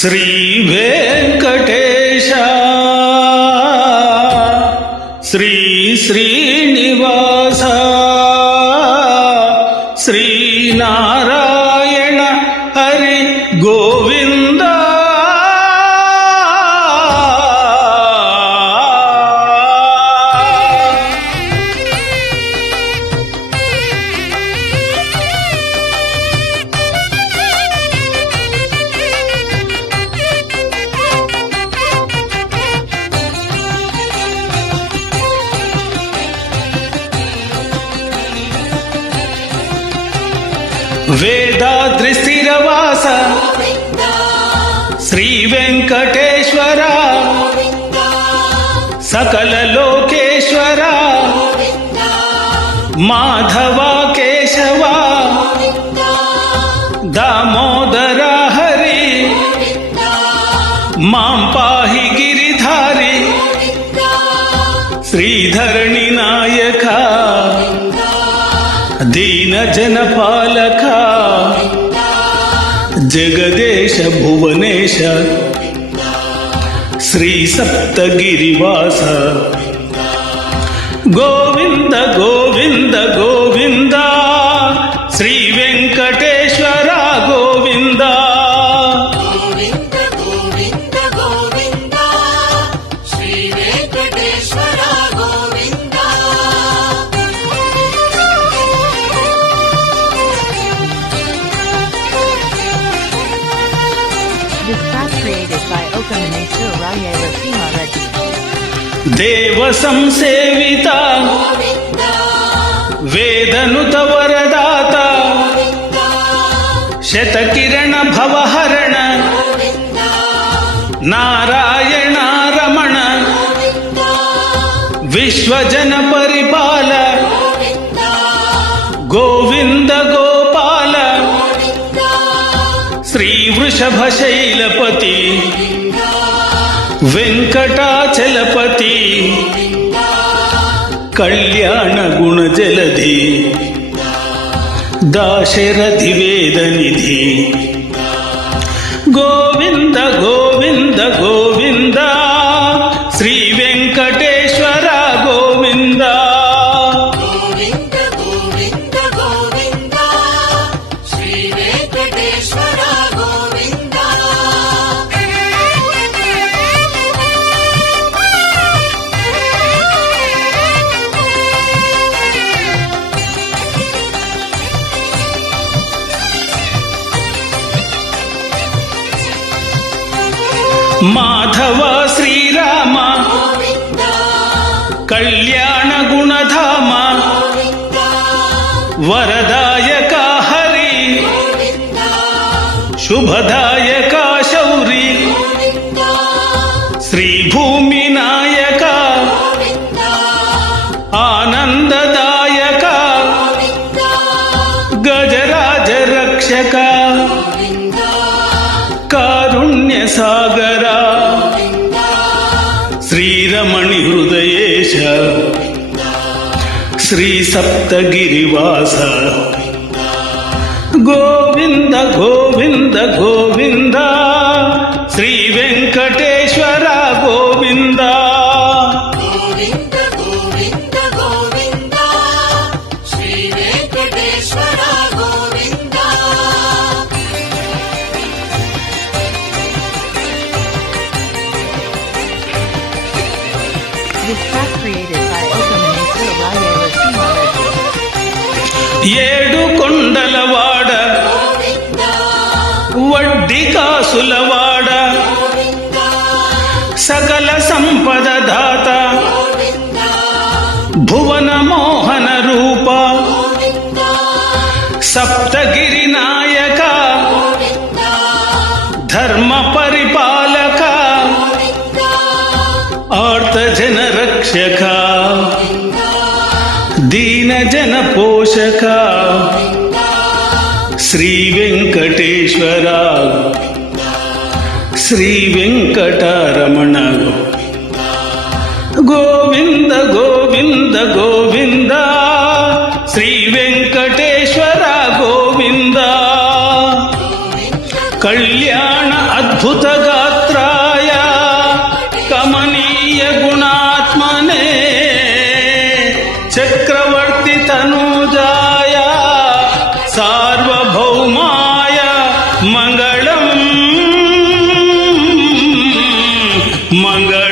శ్రీ వెంకటేశ శ్రీ శ్రీనివాస శ్రీనారాయణ హరి గోవింద వేదాద్రి స్థిరవాస శ్రీ వెంకటేశ్వర సకల లోకేశ్వర మాధవ కేశవ దామోదర హరి మాం పాహి గిరిధారి శ్రీధరణి నాయక దీన జన పాలక జగదేశ భువనేశ శ్రీ సప్తగిరివాస గోవింద గోవింద గోవింద శ్రీ వెంకటేశ్వర గోవింద దేవ సంసేవిత వేదనుత వరదాత శతకిరణ భవహరణ నారాయణ రమణ విశ్వజన పరిపాల గోవింద గోపాల శ్రీ వృషభ శైలపతి వెంకటాచలపతి కళ్యాణ గుణ జలధి దాశరథి వేదనిధి గోవింద గోవింద గోవింద శ్రీ వెంకటేశ్వర గోవింద మాధవ శ్రీరామ కళ్యాణ గుణధామ వరదాయక హరి శుభదాయక శౌరి శ్రీభూమి నాయక ఆనందదాయక గజరాజ రక్షక కారుణ్య సాగర శ్రీరమణి హృదయేశ శ్రీ సప్తగిరివాస గోవింద గోవింద గోవింద శ్రీ వెంకటేశ్వర గోవింద ఏడు కొండలవాడ వడ్డీ కాసులవాడ సకల సంపద దాత భువన మోహన రూప సప్తగిరి నాయక ధర్మ పరిపాలక ఆర్త జన రక్షక దీన జన పోషక శ్రీ వెంకటేశ్వర శ్రీ వెంకటరమణ గోవింద గోవింద గోవింద శ్రీ వెంకటేశ్వర గోవింద కళ్యాణ అద్భుత గాత్రాయ కమనీయ గుణాత్మనే చక్రవర్తి తనూజాయ సార్వభౌమాయ మంగళం మంగళం.